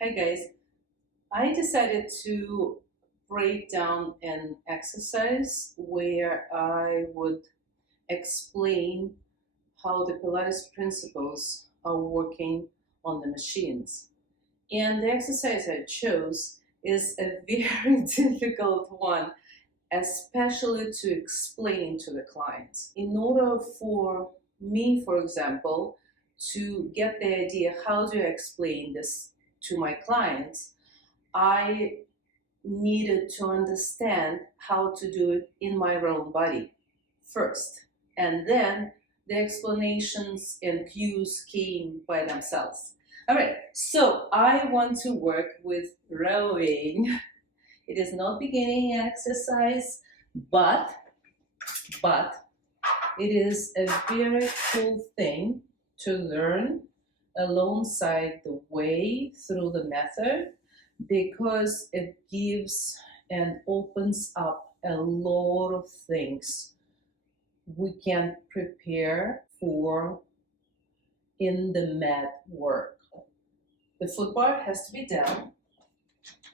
Hi guys, I decided to break down an exercise where I would explain how the Pilates principles are working on the machines. And the exercise I chose is a very difficult one, especially to explain to the clients. In order for me, for example, to get the idea how do I explain this to my clients, I needed to understand how to do it in my own body first. And then the explanations and cues came by themselves. All right, so I want to work with rowing. It is not beginning exercise, but it is a very cool thing to learn alongside the way through the method, because it gives and opens up a lot of things we can prepare for in the mat work. The foot bar has to be down,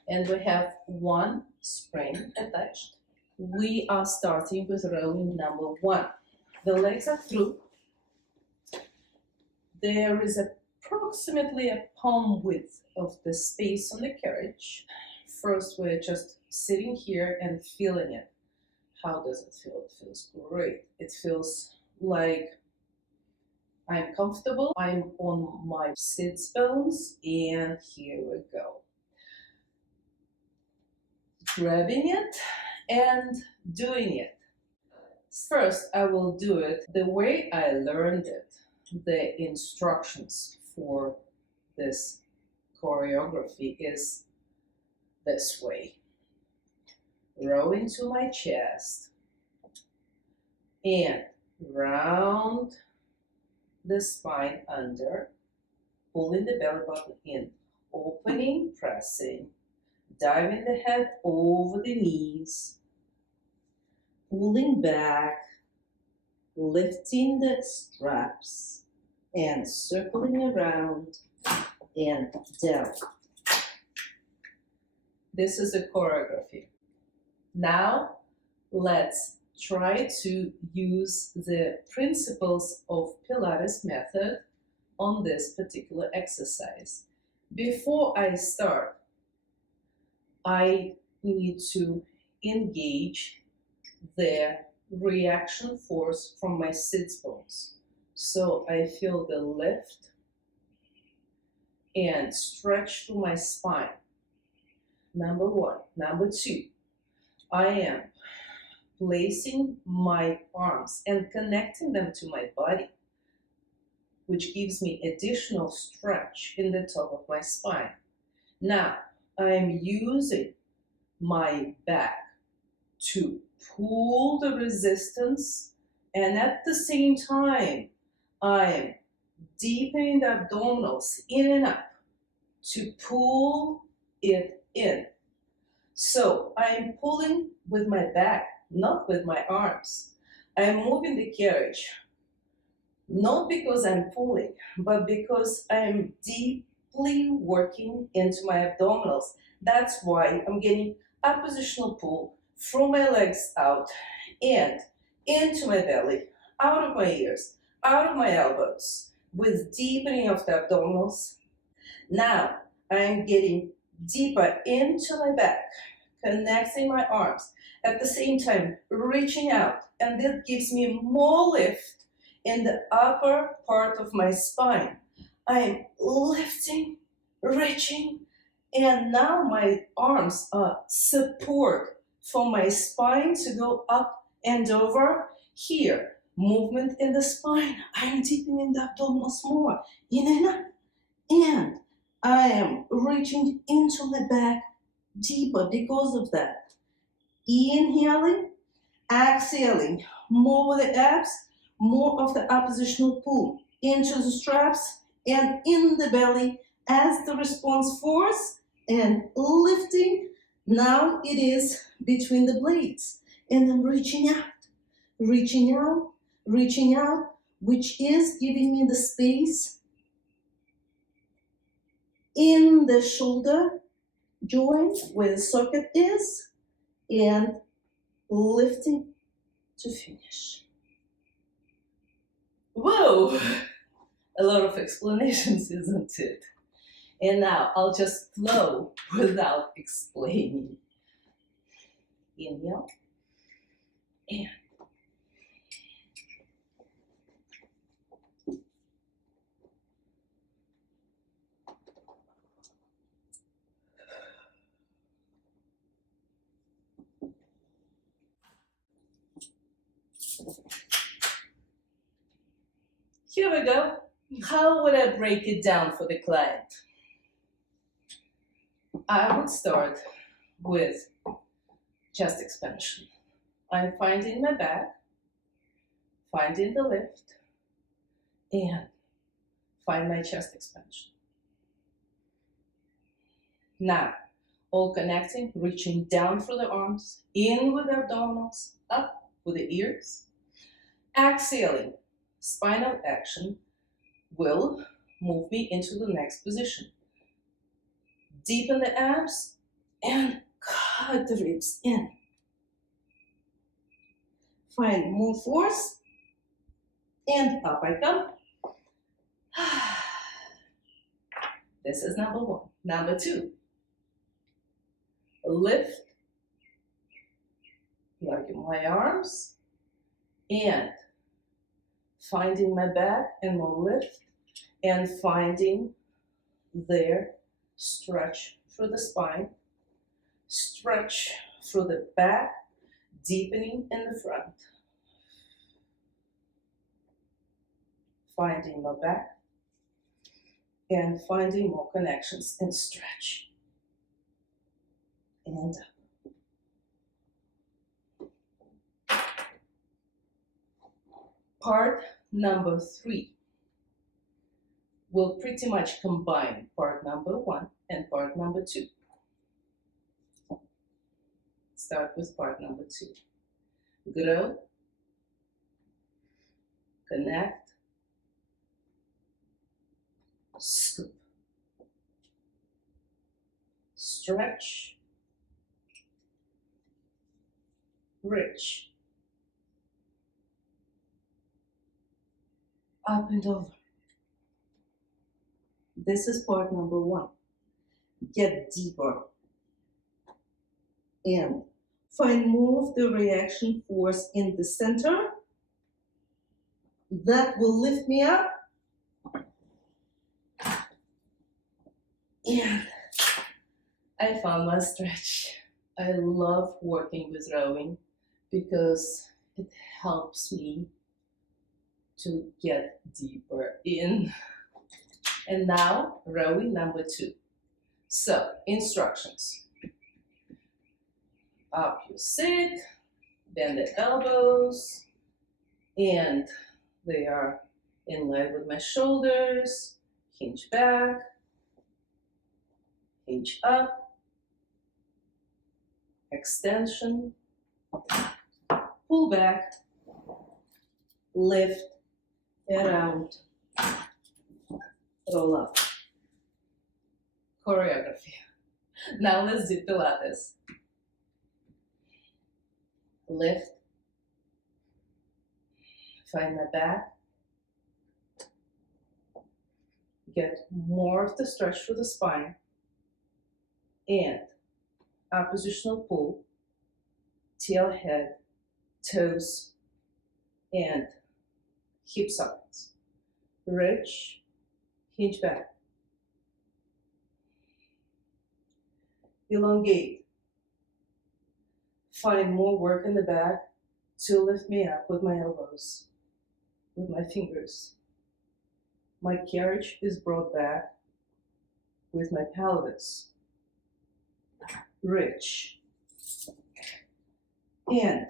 and we have one spring attached. We are starting with rowing number 1. The legs are through. There is approximately a palm width of the space on the carriage. First, we're just sitting here and feeling it. How does it feel? It feels great. It feels like I'm comfortable. I'm on my sits bones, and here we go. Grabbing it and doing it. First, I will do it the way I learned it. The instructions for this choreography is this way. Row into my chest and round the spine under, pulling the belly button in, opening, pressing, diving the head over the knees, pulling back, lifting the straps and circling around and down. This is a choreography. Now let's try to use the principles of Pilates method on this particular exercise. Before I start, I need to engage the reaction force from my sits bones. So I feel the lift and stretch through my spine. Number 1. Number 2, I am placing my arms and connecting them to my body, which gives me additional stretch in the top of my spine. Now, I'm using my back to pull the resistance, and at the same time, I'm deepening the abdominals in and up to pull it in. So I'm pulling with my back, not with my arms. I'm moving the carriage, not because I'm pulling, but because I'm deeply working into my abdominals. That's why I'm getting a positional pull from my legs out and into my belly, out of my ears, out of my elbows, with deepening of the abdominals. Now I'm getting deeper into my back, connecting my arms, at the same time reaching out, and that gives me more lift in the upper part of my spine. I'm lifting, reaching, and now my arms are support for my spine to go up and over. Here, movement in the spine. I'm deepening the abdominals more, in and up, and I am reaching into the back deeper because of that. Inhaling, exhaling, more with the abs, more of the oppositional pull into the straps and in the belly as the response force, and lifting. Now it is between the blades, and I'm reaching out, reaching out, reaching out, which is giving me the space in the shoulder joint where the socket is and lifting to finish. Whoa! A lot of explanations, isn't it? And now I'll just flow without explaining. Inhale. And here we go. How would I break it down for the client? I would start with chest expansion. I'm finding my back, finding the lift, and find my chest expansion. Now, all connecting, reaching down through the arms, in with the abdominals, up with the ears. Exhaling, spinal action will move me into the next position. Deepen the abs and cut the ribs in. Find more force and Up I come. This is number one. Number two, lift, like my arms, and finding my back and more lift, and finding their stretch through the spine, stretch through the back, deepening in the front. Finding my back and finding more connections and stretch. And up. Part number three will pretty much combine part number one and part number two. Start with part number two. Grow, connect, scoop, stretch, reach, up and over. this is part number one. Get deeper and find more of the reaction force in the center. That will lift me up. And I found my stretch. I love working with rowing because it helps me to get deeper in. And now, rowing number two. So, instructions. Up you sit, bend the elbows, and they are in line with my shoulders, hinge back, hinge up, extension, pull back, lift, around, roll up. Choreography. Now let's do Pilates. Lift, find my back, get more of the stretch through the spine, and oppositional pull, tail head, toes, and hip sockets. Reach, hinge back. Elongate. Find more work in the back to lift me up with my elbows, with my fingers. My carriage is brought back with my pelvis. Reach. And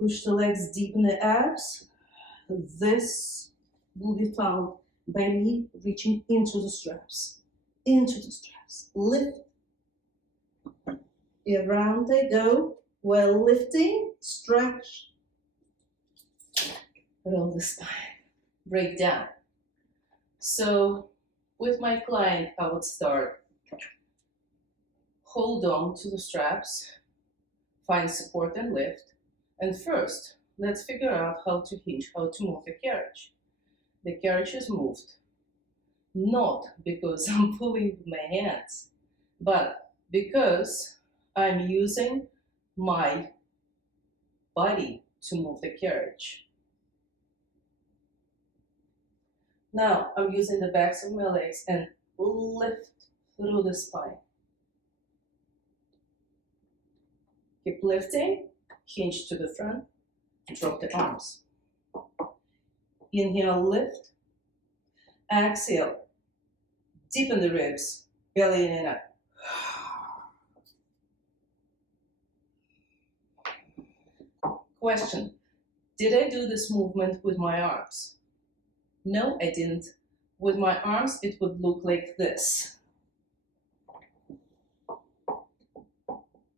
push the legs deep in the abs. This will be found by me reaching into the straps. Into the straps. Lift. Around I go while lifting, stretch. Roll the spine. Break down. So With my client, I would start, hold on to the straps, find support and lift. And first, let's figure out how to hinge, how to move the carriage. The carriage is moved, not because I'm pulling with my hands, but because I'm using my body to move the carriage. Now I'm using the backs of my legs and lift through the spine. Keep lifting, hinge to the front, drop the arms. Inhale, lift. Exhale, deepen the ribs, belly in and up. Question, did I do this movement with my arms? No, I didn't. With my arms, it would look like this.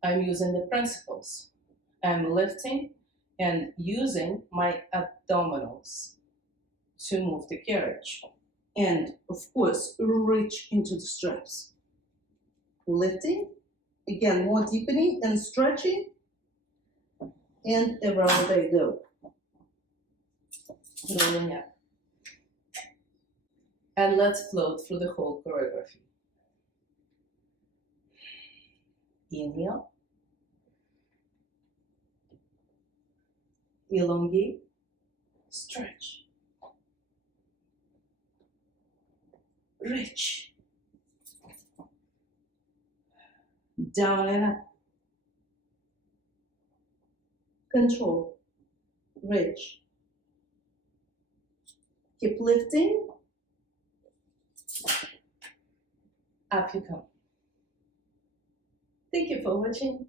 I'm using the principles. I'm lifting and using my abdominals to move the carriage. And of course, reach into the straps. Lifting, again, more deepening and stretching, and around they go. Rolling up. And let's float through the whole choreography. Inhale. Elongate. Stretch. Reach. Down and up. Control, reach. Keep lifting. Up you come. Thank you for watching.